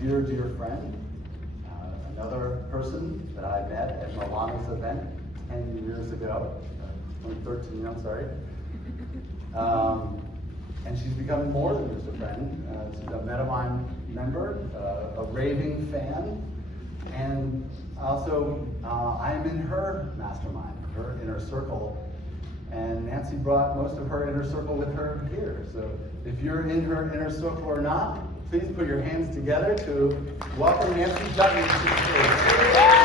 dear, dear friend, another person that I met at Milana's event 10 years ago, 2013, I'm sorry. And she's become more than just a friend. She's a Metamind member, a raving fan, and also I am in her mastermind, her inner circle. And Nancy brought most of her inner circle with her here. So if you're in her inner circle or not, please put your hands together to welcome Nancy Juetten to the stage.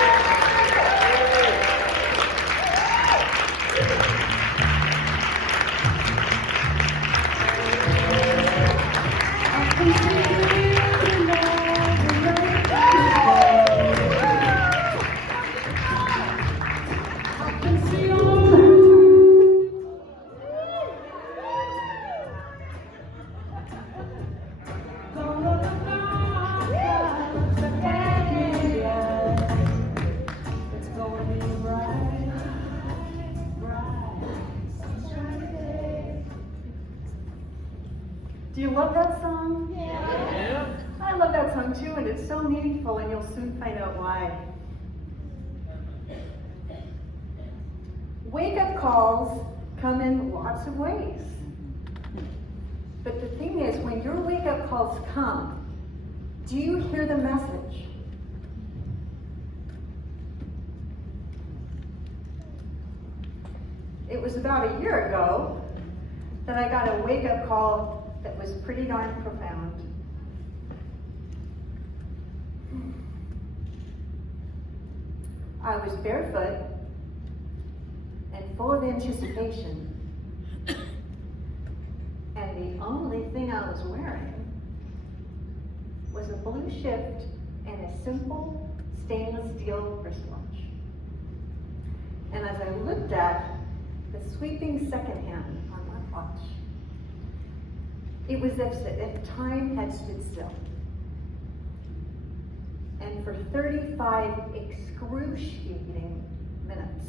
Do you love that song? Yeah. I love that song too, and it's so meaningful, and you'll soon find out why. Wake-up calls come in lots of ways. But the thing is, when your wake-up calls come, do you hear the message? It was about a year ago that I got a wake-up call that was pretty darn profound. I was barefoot and full of anticipation. And the only thing I was wearing was a blue shift and a simple stainless steel wristwatch. And as I looked at the sweeping second hand on my watch, it was as if time had stood still. And for 35 excruciating minutes,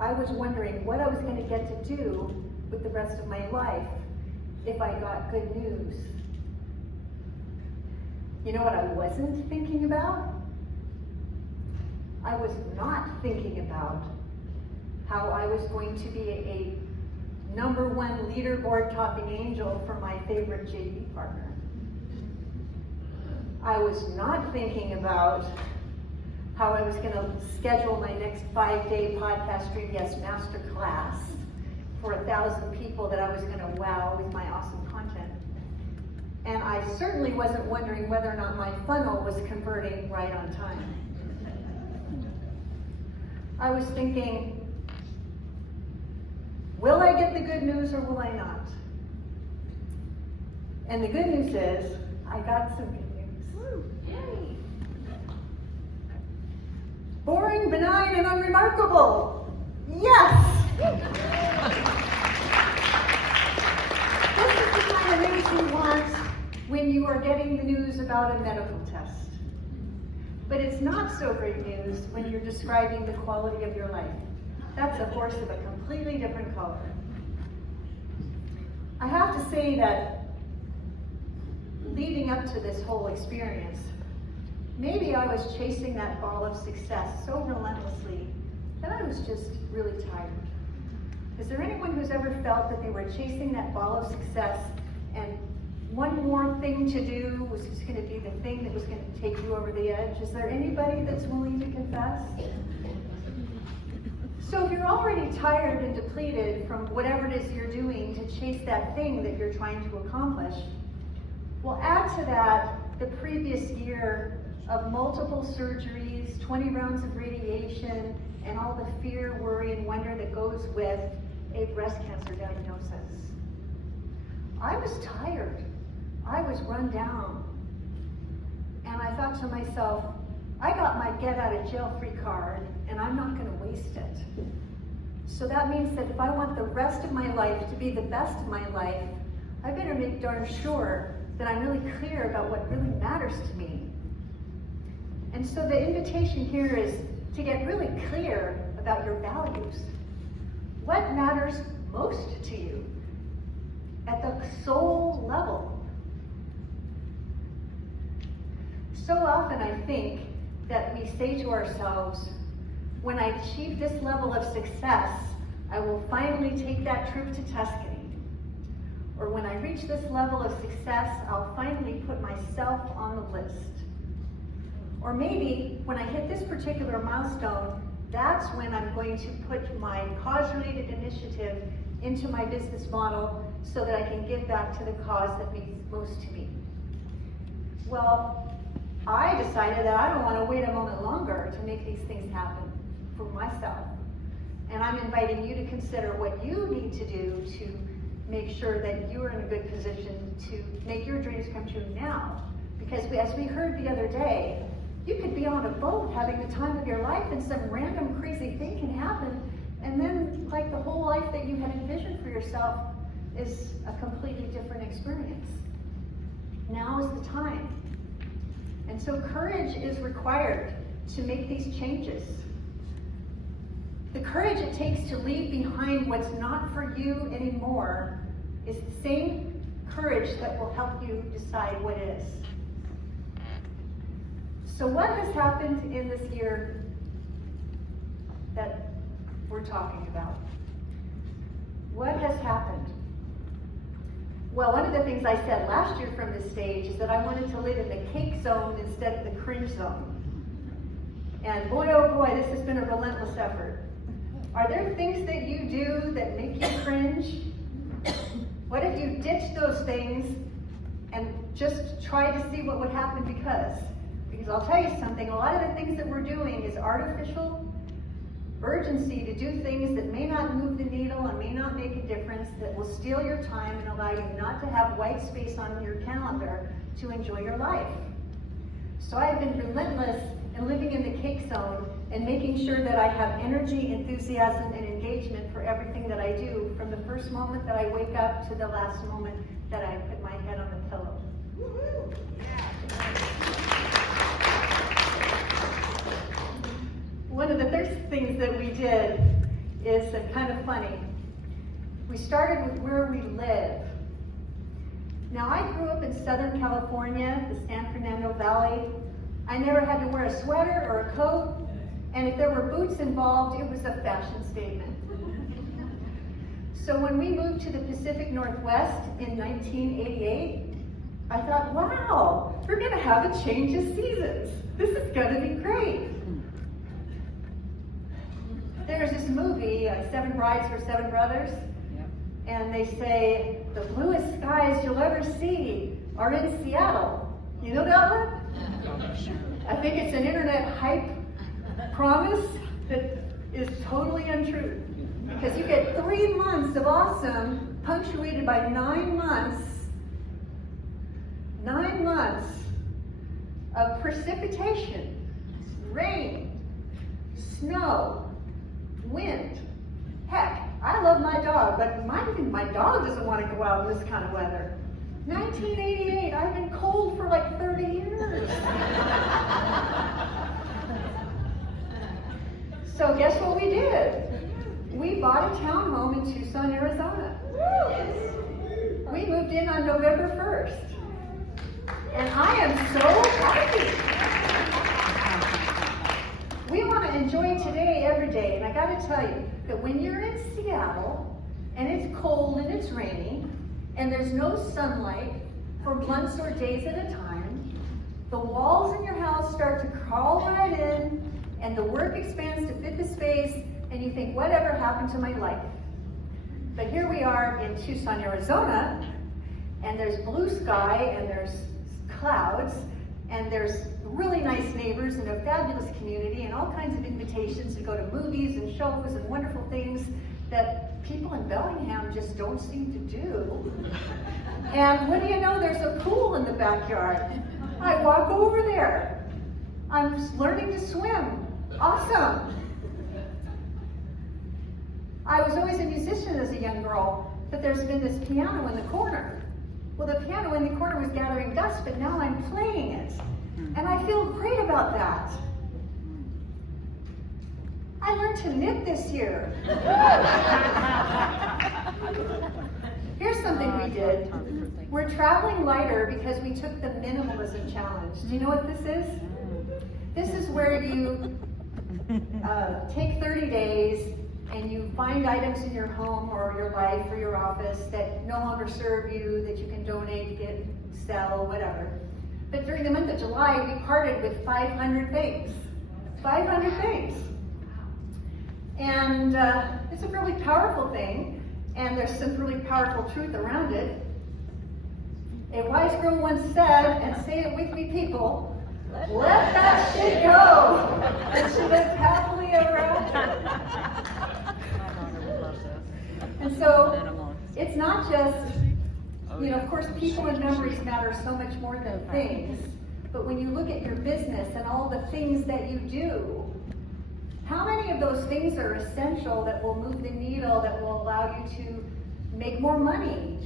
I was wondering what I was going to get to do with the rest of my life if I got good news. You know what I wasn't thinking about? I was not thinking about how I was going to be a #1 leaderboard topping angel for my favorite JV partner. I was not thinking about how I was going to schedule my next 5-day podcast stream yes masterclass for 1,000 people that I was going to wow with my awesome content. And I certainly wasn't wondering whether or not my funnel was converting right on time. I was thinking, will I get the good news or will I not? And the good news is, I got some good news. Woo. Yay! Boring, benign, and unremarkable. Yes! This is the kind of news you want when you are getting the news about a medical test. But it's not so great news when you're describing the quality of your life. That's a horse of a completely different color. I have to say that leading up to this whole experience, maybe I was chasing that ball of success so relentlessly that I was just really tired. Is there anyone who's ever felt that they were chasing that ball of success and one more thing to do was just going to be the thing that was going to take you over the edge? Is there anybody that's willing to confess? So if you're already tired and depleted from whatever it is you're doing to chase that thing that you're trying to accomplish, well, add to that the previous year of multiple surgeries, 20 rounds of radiation, and all the fear, worry, and wonder that goes with a breast cancer diagnosis. I was tired. I was run down. And I thought to myself, I got my get out of jail free card and I'm not going to waste it. So that means that if I want the rest of my life to be the best of my life, I better make darn sure that I'm really clear about what really matters to me. And so the invitation here is to get really clear about your values. What matters most to you at the soul level? So often I think that we say to ourselves, when I achieve this level of success, I will finally take that trip to Tuscany. Or when I reach this level of success, I'll finally put myself on the list. Or maybe when I hit this particular milestone, that's when I'm going to put my cause-related initiative into my business model so that I can give back to the cause that means most to me. Well, I decided that I don't want to wait a moment longer to make these things happen for myself. And I'm inviting you to consider what you need to do to make sure that you are in a good position to make your dreams come true now. Because as we heard the other day, you could be on a boat having the time of your life and some random crazy thing can happen, and then like the whole life that you had envisioned for yourself is a completely different experience. Now is the time. And so courage is required to make these changes. The courage it takes to leave behind what's not for you anymore is the same courage that will help you decide what is. So what has happened in this year that we're talking about? What has happened? Well, one of the things I said last year from this stage is that I wanted to live in the cake zone instead of the cringe zone. And boy, oh boy, this has been a relentless effort. Are there things that you do that make you cringe? What if you ditched those things and just tried to see what would happen because I'll tell you something, a lot of the things that we're doing is artificial urgency to do things that may not move the needle and may not make a difference, that will steal your time and allow you not to have white space on your calendar to enjoy your life. So I've been relentless in living in the cake zone and making sure that I have energy, enthusiasm, and engagement for everything that I do, from the first moment that I wake up to the last moment that I put my head on the pillow. Woo-hoo. One of the first things that we did is kind of funny. We started with where we live. Now, I grew up in Southern California, the San Fernando Valley. I never had to wear a sweater or a coat, and if there were boots involved, it was a fashion statement. So when we moved to the Pacific Northwest in 1988, I thought, wow, we're going to have a change of seasons. This is going to be great. There's this movie, Seven Brides for Seven Brothers, and they say, the bluest skies you'll ever see are in Seattle. You know that one? I think it's an internet hype promise that is totally untrue. Because you get 3 months of awesome, punctuated by 9 months of precipitation, rain, snow, wind. Heck, I love my dog, but my dog doesn't want to go out in this kind of weather. 1988, I've been cold for like 30 years. So guess what we did? We bought a townhome in Tucson, Arizona. We moved in on November 1st. And I am so happy. We want to enjoy today every day. And I got to tell you that when you're in Seattle and it's cold and it's rainy and there's no sunlight for months or days at a time, the walls in your house start to crawl right in and the work expands to fit the space and you think, whatever happened to my life? But here we are in Tucson, Arizona, and there's blue sky and there's clouds, and there's really nice neighbors and a fabulous community and all kinds of invitations to go to movies and shows and wonderful things that people in Bellingham just don't seem to do. And what do you know, there's a pool in the backyard. I walk over there. I'm learning to swim. Awesome. I was always a musician as a young girl, but there's been this piano in the corner. Well, the piano in the corner was gathering dust, but now I'm playing it. And I feel great about that. I learned to knit this year. Here's something we did. We're traveling lighter because we took the minimalism challenge. challenge. Do you know what this is? This is where you take 30 days and you find items in your home or your life or your office that no longer serve you, that you can donate, give, sell, whatever. But during the month of July, we parted with 500 things. 500 things. And it's a really powerful thing, and there's some really powerful truth around it. A wise girl once said, and say it with me, people, let that shit go! And she lived happily ever after. And so, it's not just, of course, people and memories matter so much more than things. But when you look at your business and all the things that you do, how many of those things are essential that will move the needle, that will allow you to make more money,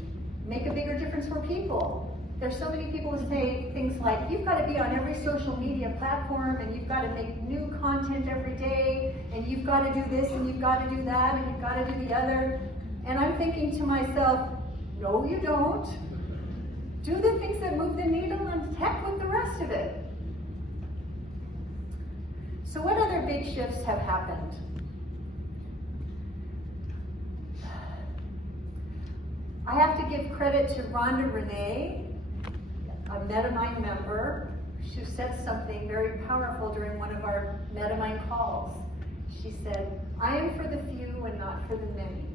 make a bigger difference for people? There's so many people who say things like, you've got to be on every social media platform, and you've got to make new content every day, and you've got to do this, and you've got to do that, and you've got to do the other. And I'm thinking to myself, no, you don't. Do the things that move the needle and heck with the rest of it. So what other big shifts have happened? I have to give credit to Rhonda Renee, a MetaMind member. She said something very powerful during one of our MetaMind calls. She said, I am for the few and not for the many.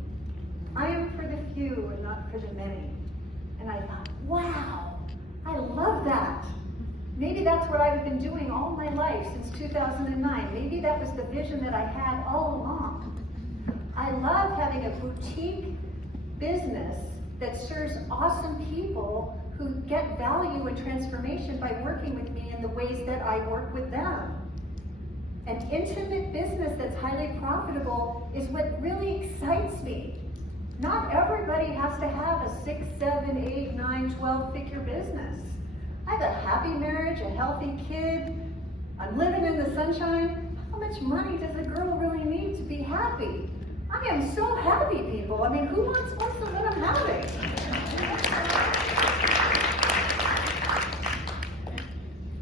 I am for the few and not for the many. And I thought, wow, I love that. Maybe that's what I've been doing all my life since 2009. Maybe that was the vision that I had all along. I love having a boutique business that serves awesome people who get value and transformation by working with me in the ways that I work with them. An intimate business that's highly profitable is what really excites me. Not everybody has to have a 6, 7, 8, 9, 12-figure business. I have a happy marriage, a healthy kid, I'm living in the sunshine. How much money does a girl really need to be happy? I am so happy, people. I mean, who wants less than what I'm having?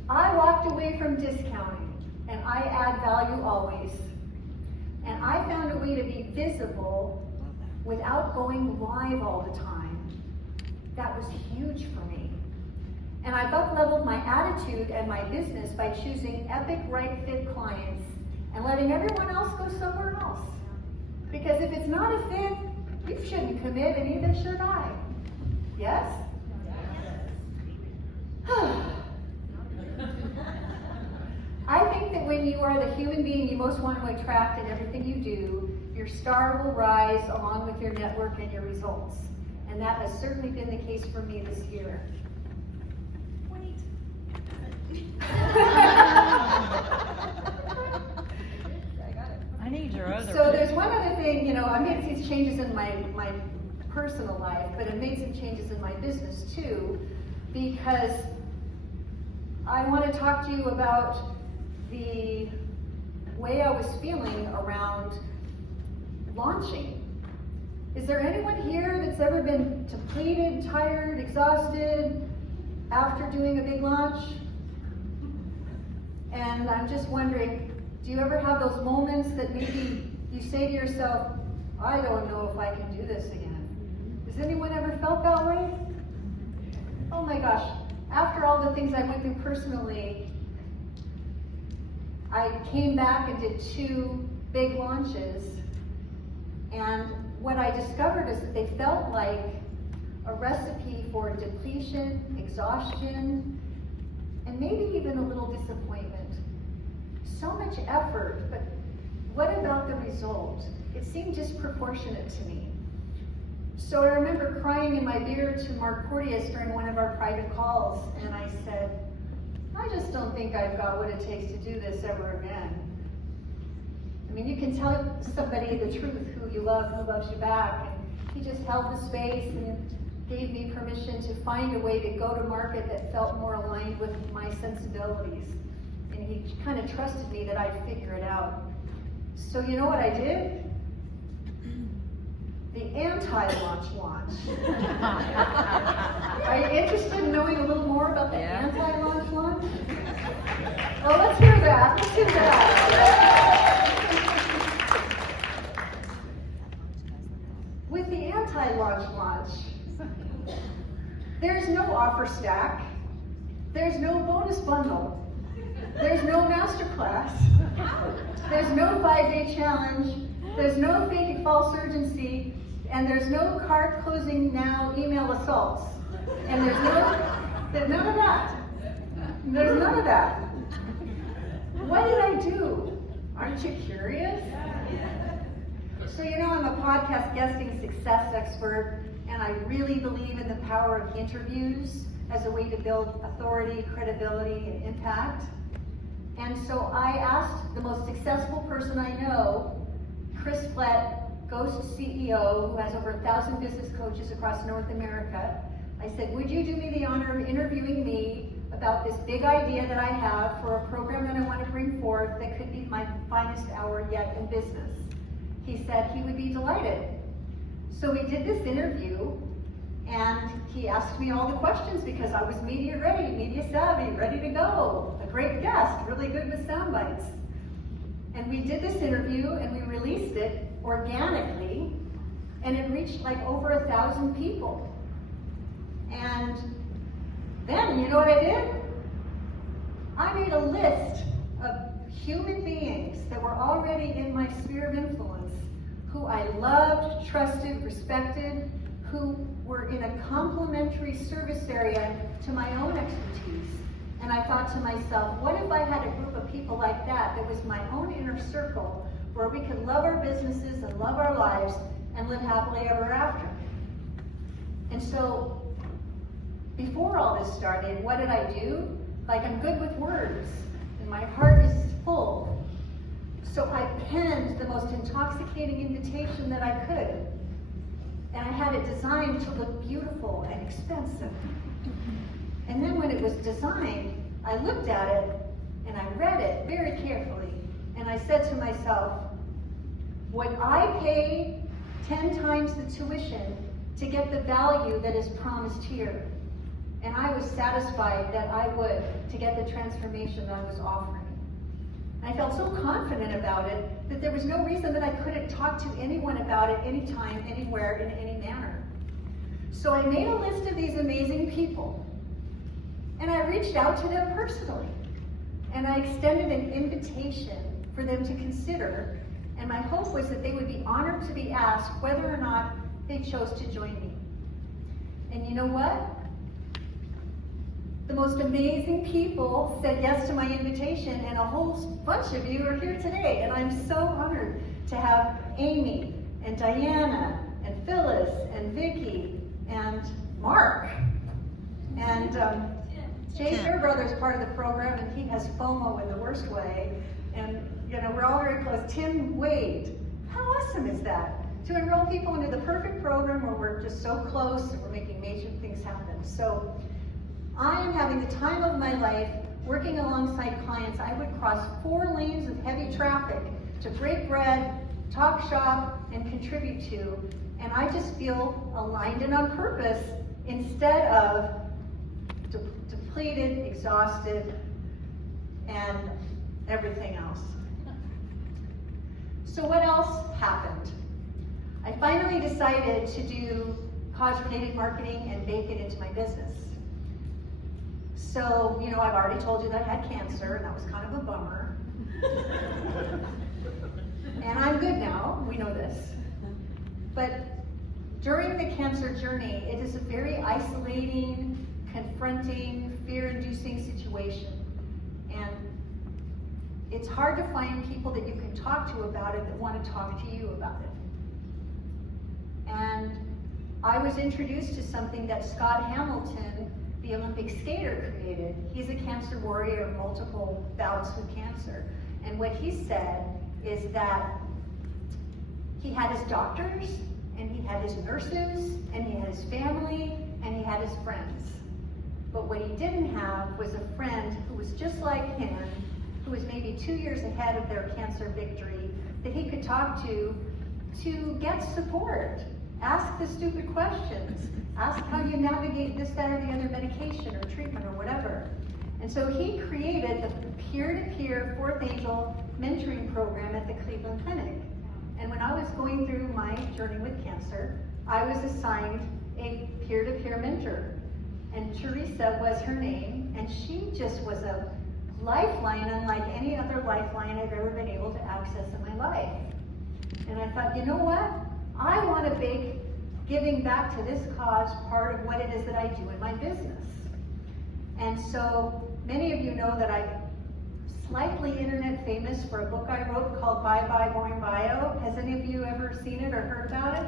I walked away from discounting, and I add value always. And I found a way to be visible without going live all the time. That was huge for me. And I've up-leveled my attitude and my business by choosing epic right fit clients and letting everyone else go somewhere else. Because if it's not a fit, you shouldn't commit, and neither should I. Yes? I think that when you are the human being you most want to attract in everything you do, your star will rise along with your network and your results. And that has certainly been the case for me this year. Wait. I need your other. So there's one other thing, I'm getting these changes in my personal life, but it made some changes in my business too, because I want to talk to you about the way I was feeling around launching. Is there anyone here that's ever been depleted, tired, exhausted after doing a big launch? And I'm just wondering, do you ever have those moments that maybe you say to yourself, I don't know if I can do this again? Has anyone ever felt that way? Oh my gosh, after all the things I went through personally, I came back and did 2 big launches, and what I discovered is that they felt like a recipe for depletion, exhaustion, and maybe even a little disappointment. So much effort, but what about the result? It seemed disproportionate to me. So I remember crying in my beer to Mark Porteous during one of our private calls, and I said, I just don't think I've got what it takes to do this ever again. I mean, you can tell somebody the truth, who you love, who loves you back, and he just held the space and gave me permission to find a way to go to market that felt more aligned with my sensibilities. And he kind of trusted me that I'd figure it out. So you know what I did? The anti-launch launch. Are you interested in knowing a little more about the anti-launch launch? to that. With the anti-launch, there's no offer stack, there's no bonus bundle, there's no masterclass, there's no 5-day challenge, there's no fake false urgency, and there's no cart closing now email assaults. And there's none of that. There's none of that. What did I do? Aren't you curious? So I'm a podcast guesting success expert, and I really believe in the power of interviews as a way to build authority, credibility, and impact. And so I asked the most successful person I know, Chris Flett, Ghost CEO, who has over 1,000 business coaches across North America. I said, would you do me the honor of interviewing me about this big idea that I have for a program that I want to bring forth that could be my finest hour yet in business? He said he would be delighted. So we did this interview, and he asked me all the questions because I was media ready, media savvy, ready to go. A great guest, really good with sound bites. And we did this interview, and we released it organically, and it reached like over 1,000 people. And then, you know what I did? I made a list of human beings that were already in my sphere of influence, who I loved, trusted, respected, who were in a complementary service area to my own expertise. And I thought to myself, what if I had a group of people like that was my own inner circle, where we could love our businesses and love our lives and live happily ever after? And so, before all this started, what did I do? Like, I'm good with words, and my heart is full. So I penned the most intoxicating invitation that I could. And I had it designed to look beautiful and expensive. And then when it was designed, I looked at it, and I read it very carefully. And I said to myself, would I pay 10 times the tuition to get the value that is promised here? And I was satisfied that I would, to get the transformation that I was offering. And I felt so confident about it that there was no reason that I couldn't talk to anyone about it anytime, anywhere, in any manner. So I made a list of these amazing people, and I reached out to them personally. And I extended an invitation for them to consider, and my hope was that they would be honored to be asked whether or not they chose to join me. And you know what? The most amazing people said yes to my invitation, and a whole bunch of you are here today, and I'm so honored to have Amy, and Diana, and Phyllis, and Vicky, and Mark, and Jay Fairbrother is part of the program, and he has FOMO in the worst way, and we're all very close. Tim Wade, how awesome is that? To enroll people into the perfect program where we're just so close and we're making major things happen. So I am having the time of my life working alongside clients. I would cross 4 lanes of heavy traffic to break bread, talk shop, and contribute to. And I just feel aligned and on purpose instead of depleted, exhausted, and everything else. So what else happened? I finally decided to do cause-related marketing and bake it into my business. So, I've already told you that I had cancer, and that was kind of a bummer. And I'm good now, we know this. But during the cancer journey, it is a very isolating, confronting, fear-inducing situation. And it's hard to find people that you can talk to about it that want to talk to you about it. And I was introduced to something that Scott Hamilton, the Olympic skater, created. He's a cancer warrior of multiple bouts with cancer. And what he said is that he had his doctors, and he had his nurses, and he had his family, and he had his friends. But what he didn't have was a friend who was just like him, who was maybe 2 years ahead of their cancer victory, that he could talk to get support. Ask the stupid questions. Ask how you navigate this, that, or the other medication or treatment or whatever. And so he created the peer-to-peer Fourth Angel mentoring program at the Cleveland Clinic. And when I was going through my journey with cancer, I was assigned a peer-to-peer mentor. And Teresa was her name, and she just was a lifeline unlike any other lifeline I've ever been able to access in my life. And I thought, you know what? I want to make giving back to this cause part of what it is that I do in my business. And so many of you know that I'm slightly internet famous for a book I wrote called Bye Bye Boring Bio. Has any of you ever seen it or heard about it?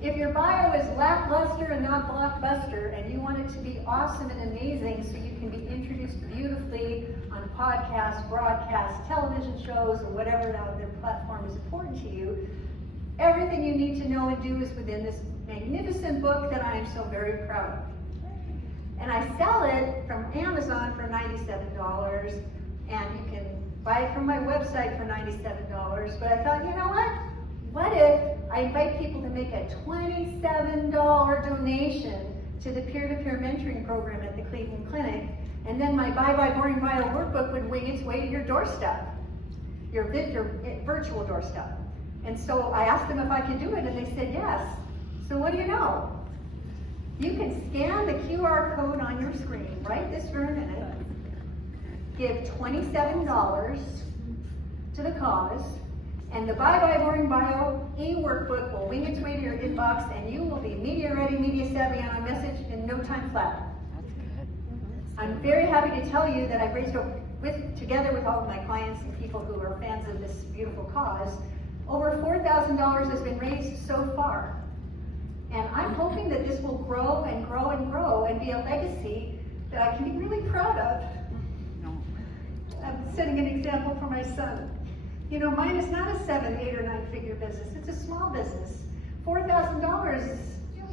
If your bio is lackluster and not blockbuster, and you want it to be awesome and amazing so you can be introduced beautifully on podcasts, broadcasts, television shows, or whatever other platform is important to you, everything you need to know and do is within this magnificent book that I am so very proud of. And I sell it from Amazon for $97, and you can buy it from my website for $97. But I thought, you know what? What if I invite people to make a $27 donation to the peer-to-peer mentoring program at the Cleveland Clinic, and then my Bye Bye Boring Bio workbook would wing its way to your doorstep, your virtual doorstep. And so I asked them if I could do it, and they said yes. So what do you know? You can scan the QR code on your screen right this very minute, give $27 to the cause, and the Bye Bye Boring Bio e-workbook will wing its way to your inbox, and you will be media ready, media savvy on a message in no time flat. I'm very happy to tell you that I've raised, together with all of my clients and people who are fans of this beautiful cause, over $4,000 has been raised so far. And I'm hoping that this will grow and grow and grow and be a legacy that I can be really proud of. I'm setting an example for my son. You know, mine is not a 7, 8, or 9 figure business. It's a small business. $4,000 is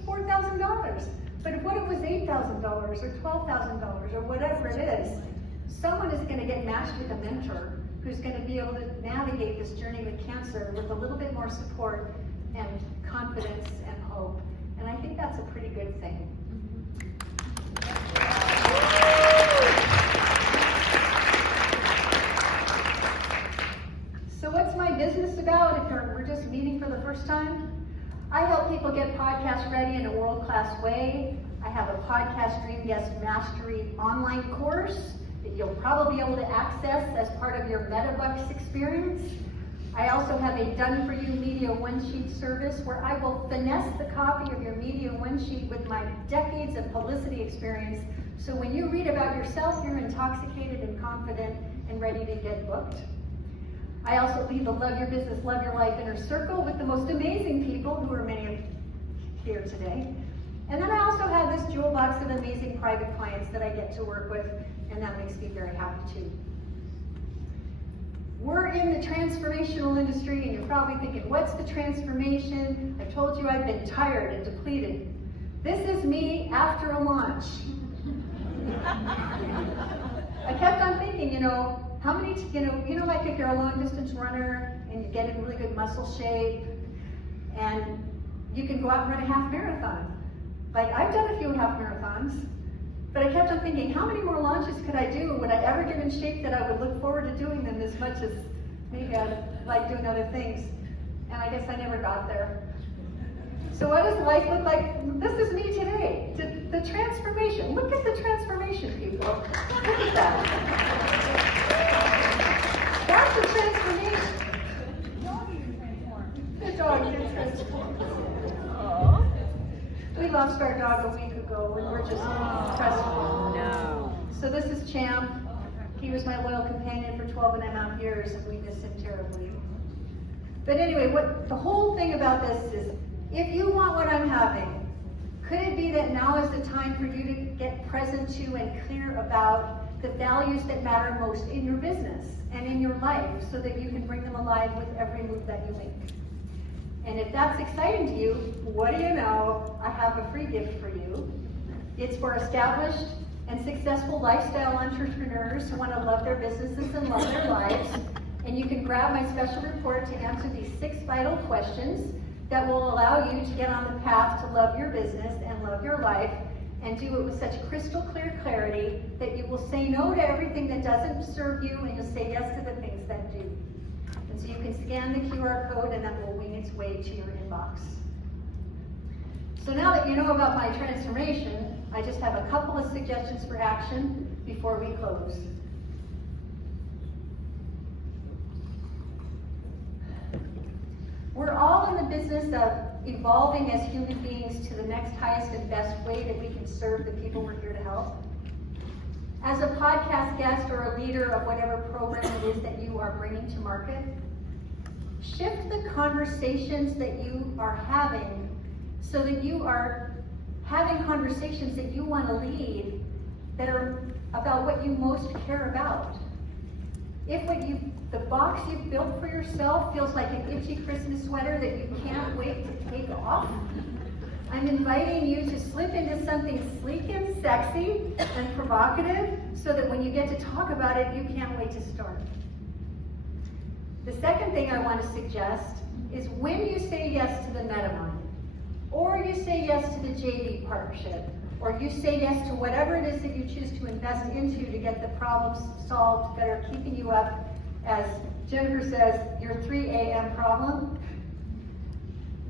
$4,000. But what if it was $8,000 or $12,000 or whatever it is, someone is going to get matched with a mentor who's going to be able to navigate this journey with cancer with a little bit more support and confidence and hope. And I think that's a pretty good thing. So what's my business about if we're just meeting for the first time? I help people get podcast ready in a world-class way. I have a Podcast Dream Guest Mastery online course that you'll probably be able to access as part of your MetaBucks experience. I also have a done-for-you Media One-Sheet service where I will finesse the copy of your Media One-Sheet with my decades of publicity experience, so when you read about yourself, you're intoxicated and confident and ready to get booked. I also lead the Love Your Business, Love Your Life inner circle with the most amazing people, who are many of here today. And then I also have this jewel box of amazing private clients that I get to work with, and that makes me very happy too. We're in the transformational industry, and you're probably thinking, what's the transformation? I told you I've been tired and depleted. This is me after a launch. I kept on thinking, how many, like if you're a long distance runner and you get in really good muscle shape and you can go out and run a half marathon. Like I've done a few half marathons, but I kept on thinking, how many more launches could I do? Would I ever get in shape that I would look forward to doing them as much as maybe I'd like doing other things? And I guess I never got there. So what does life look like? This is me today. The transformation. Look at the transformation, people. Look at that. That's the transformation. The dog did transform. We lost our dog a week ago, and we're just crestfallen. No. So this is Champ. He was my loyal companion for 12 and a half years, and we miss him terribly. But anyway, the whole thing about this is, if you want what I'm having, could it be that now is the time for you to get present to and clear about the values that matter most in your business and in your life, so that you can bring them alive with every move that you make? And if that's exciting to you, what do you know? I have a free gift for you. It's for established and successful lifestyle entrepreneurs who want to love their businesses and love their lives. And you can grab my special report to answer these 6 vital questions that will allow you to get on the path to love your business and love your life and do it with such crystal clear clarity that you will say no to everything that doesn't serve you, and you'll say yes to the things that do. And so you can scan the QR code, and that will wing its way to your inbox. So now that you know about my transformation, I just have a couple of suggestions for action before we close. We're all in the business of evolving as human beings to the next highest and best way that we can serve the people we're here to help. As a podcast guest or a leader of whatever program it is that you are bringing to market, shift the conversations that you are having so that you are having conversations that you want to lead that are about what you most care about. If the box you've built for yourself feels like an itchy Christmas sweater that you can't wait to take off, I'm inviting you to slip into something sleek and sexy and provocative so that when you get to talk about it, you can't wait to start. The second thing I want to suggest is when you say yes to the MetaMind, or you say yes to the JV partnership, or you say yes to whatever it is that you choose to invest into to get the problems solved that are keeping you up, as Jennifer says, your 3 a.m. problem,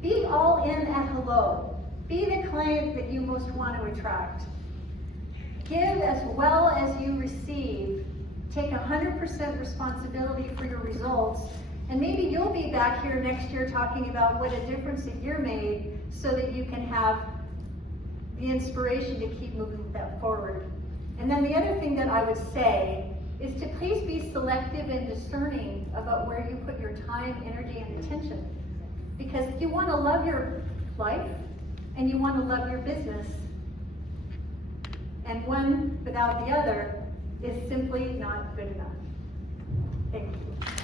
be all in at hello. Be the client that you most want to attract. Give as well as you receive. Take 100% responsibility for your results, and maybe you'll be back here next year talking about what a difference a year made so that you can have the inspiration to keep moving that forward. And then the other thing that I would say is to please be selective and discerning about where you put your time, energy, and attention. Because you want to love your life and you want to love your business. And one without the other is simply not good enough. Thank you.